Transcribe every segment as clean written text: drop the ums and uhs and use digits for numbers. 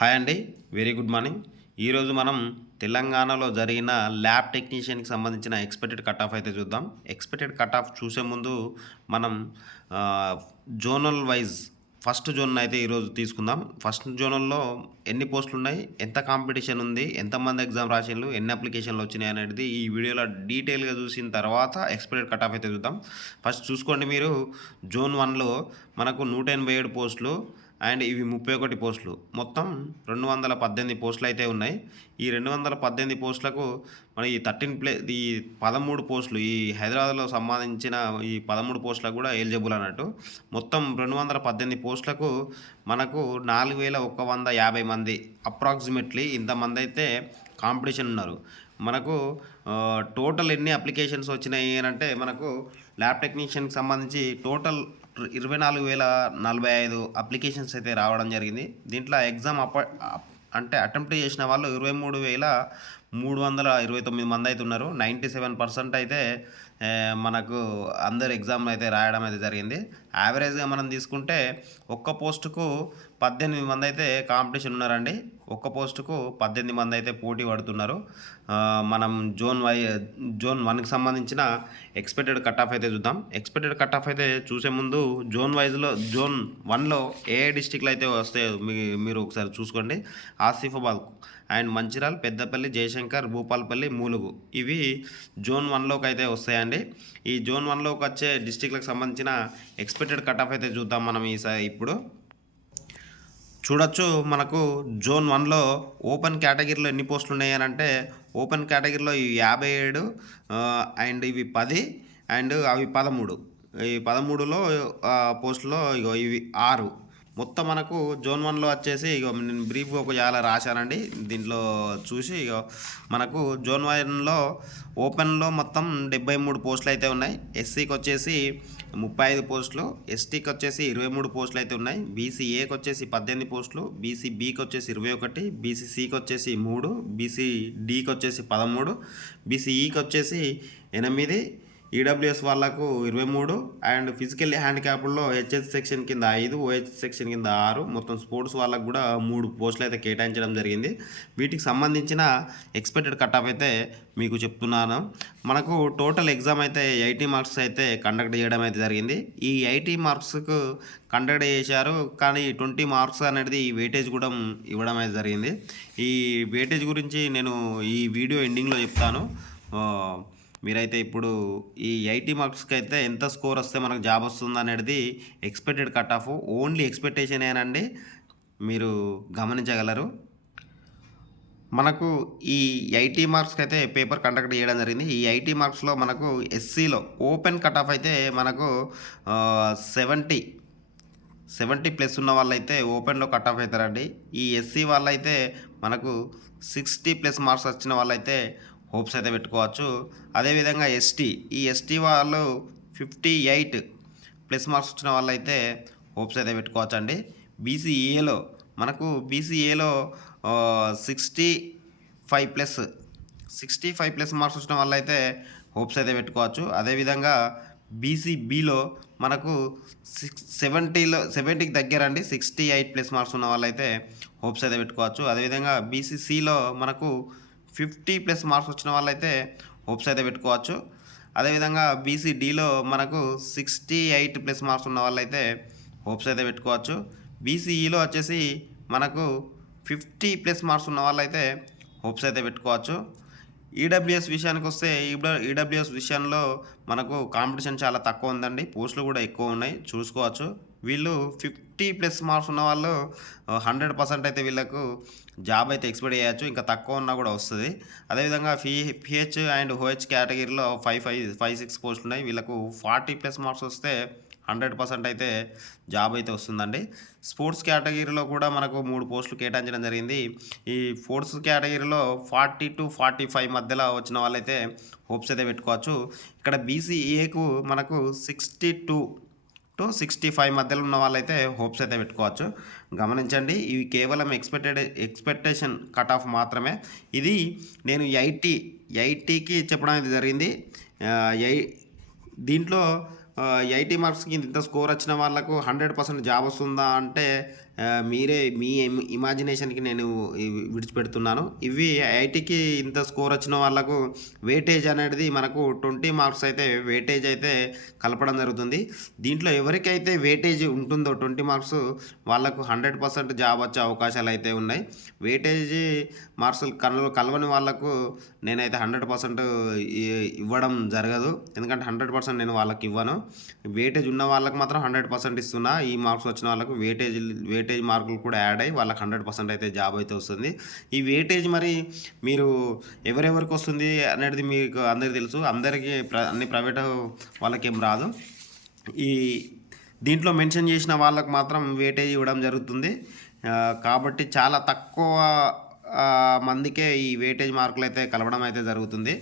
Hi అండి. Very good morning. ఈరోజు మనం తెలంగాణలో జరిగిన ల్యాబ్ టెక్నీషియన్‌కి సంబంధించిన ఎక్స్‌పెక్టెడ్ కట్ ఆఫ్ అయితే చూద్దాం. ఎక్స్‌పెక్టెడ్ కట్ ఆఫ్ చూసే ముందు మనం ఆహ్, జోనల్ వైస్ ఫస్ట్ జోన్ అయితే ఈరోజు తీసుకుందాం. ఫస్ట్ జోనల్‌లో ఎన్ని పోస్టులున్నాయి? ఎంత కాంపిటీషన్ ఉంది? ఎంతమంది ఎగ్జామ్ రాసిన్లు? ఎన్ని అప్లికేషన్‌లు వచ్చినాయి అనేది ఈ వీడియోలో డీటెయిల్‌గా చూసిన తర్వాత ఎక్స్‌పెక్టెడ్ కట్ ఆఫ్ అయితే చూద్దాం. ఫస్ట్ చూసుకోండి మీరు జోన్ 1లో మనకు 187 పోస్టులు అండ్ ఇవి 31 పోస్టులు. మొత్తం 218 పోస్టులయితే ఉన్నాయి. ఈ 218 పోస్టులకు మన ఈ 13 పోస్టులు ఈ హైదరాబాద్‌లో సంబంధించిన ఈ 13 పోస్టులకు కూడా ఎలిజిబుల్ అన్నట్టు. మొత్తం 218 పోస్టులకు మనకు 4150 మంది అప్రాక్సిమేట్‌లీ ఇంతమందైతే కాంపిటీషన్ ఉన్నారు. మనకు టోటల్ ఎన్ని అప్లికేషన్స్ వచ్చినాయి అనంటే మనకు ల్యాబ్ టెక్నీషియన్‌కి సంబంధించి టోటల్ 24,045 అప్లికేషన్స్ అయితే రావడం జరిగింది. దీంట్లో ఎగ్జామ్ అంటే అటెంప్ట్ చేసిన వాళ్ళు 23,329 మంది అయితే ఉన్నారు. 97% అయితే మనకు అందరు ఎగ్జామ్‌లో అయితే రాయడం అయితే జరిగింది. యావరేజ్‌గా మనం తీసుకుంటే ఒక్క పోస్టుకు 18 మంది అయితే కాంపిటీషన్ ఉన్నారండి. ఒక్క పోస్టుకు 18 మంది అయితే పోటీ పడుతున్నారు. మనం జోన్ 1కి సంబంధించిన ఎక్స్‌పెక్టెడ్ కట్ ఆఫ్ అయితే చూద్దాం. ఎక్స్‌పెక్టెడ్ కట్ ఆఫ్ అయితే చూసే ముందు జోన్ 1లో ఏ డిస్ట్రిక్ట్‌లు అయితే వస్తాయో మీరు ఒకసారి చూసుకోండి. ఆసిఫాబాద్ అండ్ మంచిర్యాల, పెద్దపల్లి, జయశంకర్, భూపాలపల్లి, ములుగు ఇవి జోన్ 1లోకి అయితే వస్తాయండి. ఈ జోన్ 1లోకి వచ్చే డిస్ట్రిక్ట్‌లకు సంబంధించిన ఎక్స్‌పెక్టెడ్ కట్ ఆఫ్ అయితే చూద్దాం మనం ఇప్పుడు. చూడొచ్చు మనకు జోన్ 1లో ఓపెన్ కేటగిరీలో ఎన్ని పోస్టులు ఉన్నాయి అని అంటే ఓపెన్ కేటగిరీలో ఇవి 57 అండ్ ఇవి 10 అండ్ అవి 13. ఈ 13లో పోస్టులో ఇగో ఇవి 6. మొత్తం మనకు జోన్ 1లో వచ్చేసి ఇగో నేను బ్రీఫ్గా ఒక చాలా రాశానండి. దీంట్లో చూసి ఇగో మనకు జోన్ 1లో ఓపెన్లో మొత్తం 73 పోస్టులు అయితే ఉన్నాయి. ఎస్సీకి వచ్చేసి 35 పోస్టులు, ఎస్టీకి వచ్చేసి 23 పోస్టులు అయితే ఉన్నాయి. బీసీఏకి వచ్చేసి 18 పోస్టులు, బీసీబీకి వచ్చేసి 21, బీసీసీకి వచ్చేసి 3, బీసీడీకి వచ్చేసి 13, బీసీఈకి వచ్చేసి 8, ఈడబ్ల్యూఎస్ వాళ్ళకు 23 అండ్ ఫిజికల్లీ హ్యాండిక్యాప్డ్లో హెచ్ఎస్ సెక్షన్ కింద 5, ఓహెచ్ సెక్షన్ కింద 6, మొత్తం స్పోర్ట్స్ వాళ్ళకు కూడా 3 పోస్టులు అయితే కేటాయించడం జరిగింది. వీటికి సంబంధించిన ఎక్స్‌పెక్టెడ్ కట్ ఆఫ్ అయితే మీకు చెప్తున్నాను. మనకు టోటల్ ఎగ్జామ్ అయితే 80 మార్క్స్ అయితే కండక్ట్ చేయడం అయితే జరిగింది. ఈ 80 మార్క్స్కు కండక్ట్ చేశారు, కానీ 20 మార్క్స్ అనేది వెయిటేజ్ కూడా ఇవ్వడం అయితే జరిగింది. ఈ వెయిటేజ్ గురించి నేను ఈ వీడియో ఎండింగ్లో చెప్తాను. మీరైతే ఇప్పుడు ఈ 80 మార్క్స్కి అయితే ఎంత స్కోర్ వస్తే మనకు జాబ్ వస్తుంది అనేది ఎక్స్‌పెక్టెడ్ కట్ ఆఫ్ ఓన్లీ ఎక్స్‌పెక్టేషనేనండి, మీరు గమనించగలరు. మనకు ఈ 80 మార్క్స్కి అయితే పేపర్ కండక్ట్ చేయడం జరిగింది. ఈ 80 మార్క్స్లో మనకు ఎస్సీలో ఓపెన్ కట్ ఆఫ్ అయితే మనకు 70 ప్లస్ ఉన్న వాళ్ళైతే ఓపెన్లో కట్ ఆఫ్ అవుతారండి. ఈ ఎస్సీ వాళ్ళైతే మనకు 60 ప్లస్ మార్క్స్ వచ్చిన వాళ్ళైతే హోప్స్ అయితే పెట్టుకోవచ్చు. అదేవిధంగా ఈ ఎస్టీ వాళ్ళు 58 ప్లస్ మార్క్స్ వచ్చిన వాళ్ళైతే హోప్స్ అయితే పెట్టుకోవచ్చు అండి. బీసీఏలో మనకు 65 ప్లస్ మార్క్స్ వచ్చిన వాళ్ళైతే హోప్స్ అయితే పెట్టుకోవచ్చు. అదేవిధంగా బీసీబీలో మనకు 70కి దగ్గరండి 68 ప్లస్ మార్క్స్ ఉన్న వాళ్ళైతే హోప్స్ అయితే పెట్టుకోవచ్చు. అదేవిధంగా బీసీసీలో మనకు 50 ప్లస్ మార్క్స్ వచ్చిన వాళ్ళైతే హోప్స్ అయితే పెట్టుకోవచ్చు. అదేవిధంగా బీసీడీలో మనకు 68 ప్లస్ మార్క్స్ ఉన్న వాళ్ళైతే హోప్స్ అయితే పెట్టుకోవచ్చు. బీసీఈలో వచ్చేసి మనకు 50 ప్లస్ మార్క్స్ ఉన్న వాళ్ళైతే హోప్స్ అయితే పెట్టుకోవచ్చు. ఈడబ్ల్యూఎస్ విషయానికి వస్తే ఈడబ్ల్యూఎస్ విషయంలో మనకు కాంపిటీషన్ చాలా తక్కువ ఉందండి. పోస్టులు కూడా ఎక్కువ ఉన్నాయి, చూసుకోవచ్చు. వీళ్ళు 50 ప్లస్ మార్క్స్ ఉన్న వాళ్ళు 100% అయితే వీళ్ళకు జాబ్ అయితే ఎక్స్పెక్ట్ చేయొచ్చు. ఇంకా తక్కువ ఉన్నా కూడా వస్తుంది. అదేవిధంగా పిహెచ్ అండ్ ఓహెచ్ కేటగిరీలో 5, 6 పోస్టులు ఉన్నాయి. వీళ్ళకు 40 ప్లస్ మార్క్స్ వస్తే 100% అయితే జాబ్ అయితే వస్తుందండి. స్పోర్ట్స్ కేటగిరీలో కూడా మనకు 3 పోస్టులు కేటాయించడం జరిగింది. ఈ స్పోర్ట్స్ కేటగిరీలో 40-45 మధ్యలో వచ్చిన వాళ్ళైతే హోప్స్ అయితే పెట్టుకోవచ్చు. ఇక్కడ బీసీఏకు మనకు 62-65 మధ్యలో ఉన్న వాళ్ళైతే హోప్స్ అయితే పెట్టుకోవచ్చు. గమనించండి, ఇవి కేవలం ఎక్స్పెక్టేషన్ కట్ ఆఫ్ మాత్రమే. ఇది నేను 80కి చెప్పడం అయితే జరిగింది. దీంట్లో 80 మార్క్స్కి ఇంత స్కోర్ వచ్చిన వాళ్ళకు 100% జాబ్ వస్తుందా అంటే మీరే మీ ఇమాజినేషన్‌కి నేను ఇవి విడిచిపెడుతున్నాను. ఇవి ఐఐటీకి ఇంత స్కోర్ వచ్చిన వాళ్ళకు వెయిటేజ్ అనేది మనకు 20 మార్క్స్ అయితే వెయిటేజ్ అయితే కలపడం జరుగుతుంది. దీంట్లో ఎవరికైతే వెయిటేజ్ ఉంటుందో 20 మార్క్స్ వాళ్ళకు 100% జాబ్ వచ్చే అవకాశాలైతే ఉన్నాయి. వెయిటేజీ మార్క్సులు కలవని వాళ్ళకు నేనైతే 100% ఇవ్వడం జరగదు. ఎందుకంటే 100% నేను వాళ్ళకివ్వను. వెయిటేజ్ ఉన్న వాళ్ళకి మాత్రం 100% ఇస్తున్నా. ఈ మార్క్స్ వచ్చిన వాళ్ళకు వెయిటేజ్ మార్కులు కూడా యాడ్ అయ్యి వాళ్ళకి 100% అయితే జాబ్ అయితే వస్తుంది. ఈ వెయిటేజ్ మరి మీరు ఎవరెవరికి వస్తుంది అనేది మీకు అందరికీ తెలుసు. అందరికీ అన్ని ప్రైవేటు వాళ్ళకేం రాదు. ఈ దీంట్లో మెన్షన్ చేసిన వాళ్ళకు మాత్రం వెయిటేజ్ ఇవ్వడం జరుగుతుంది. కాబట్టి చాలా తక్కువ మందికే ఈ వెయిటేజ్ మార్కులు అయితే కలవడం అయితే జరుగుతుంది.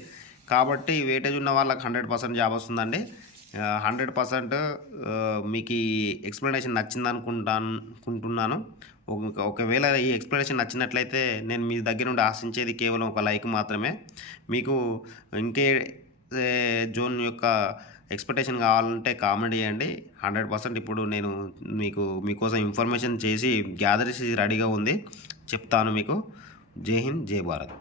కాబట్టి వెయిటేజ్ ఉన్న వాళ్ళకి 100% జాబ్ వస్తుందండి. 100% మీకు ఈ ఎక్స్‌ప్లనేషన్ నచ్చిందనుకుంటున్నాను. ఒకవేళ ఈ ఎక్స్‌ప్లనేషన్ నచ్చినట్లయితే నేను మీ దగ్గర నుండి ఆశించేది కేవలం ఒక లైక్ మాత్రమే. మీకు ఇంకే జోన్ యొక్క ఎక్స్‌పెక్టేషన్ కావాలంటే కామెంట్ చేయండి. 100% ఇప్పుడు నేను మీకోసం ఇన్ఫర్మేషన్ చేసి గ్యాదర్ చేసి రెడీగా ఉంది. చెప్తాను మీకు. జై హింద్, జై భారత్.